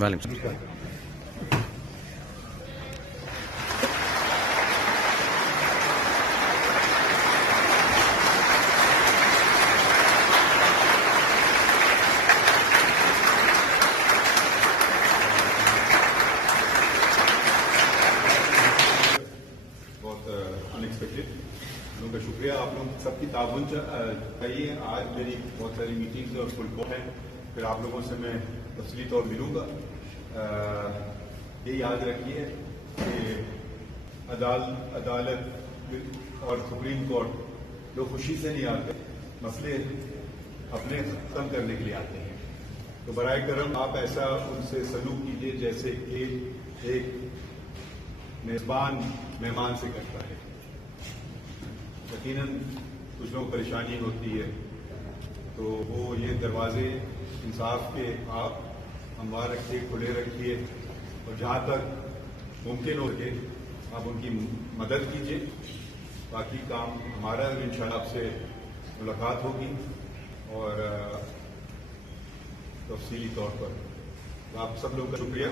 वालेकुम। अनएक्सपेक्टेड लोगों का शुक्रिया। आप लोग सबकी ताउन चाहिए। आज मेरी बहुत सारी मीटिंग्स और फुल कॉल है, फिर आप लोगों से मैं तफसीली तौर मिलूंगा। ये याद रखिए कि अदालत और सुप्रीम कोर्ट लोग खुशी से नहीं आते, मसले अपने खत्म करने के लिए आते हैं। तो बराए करम आप ऐसा उनसे सलूक कीजिए जैसे कि एक मेजबान मेहमान से करता है। यकीनन कुछ लोग परेशानी होती है, तो वो ये दरवाजे इंसाफ के आप हमवार रखिए, खुले रखिए, और जहाँ तक मुमकिन हो सके आप उनकी मदद कीजिए। बाकी काम हमारा इंशाअल्लाह आपसे मुलाकात होगी और तफसीली तौर पर। आप सब लोग का शुक्रिया।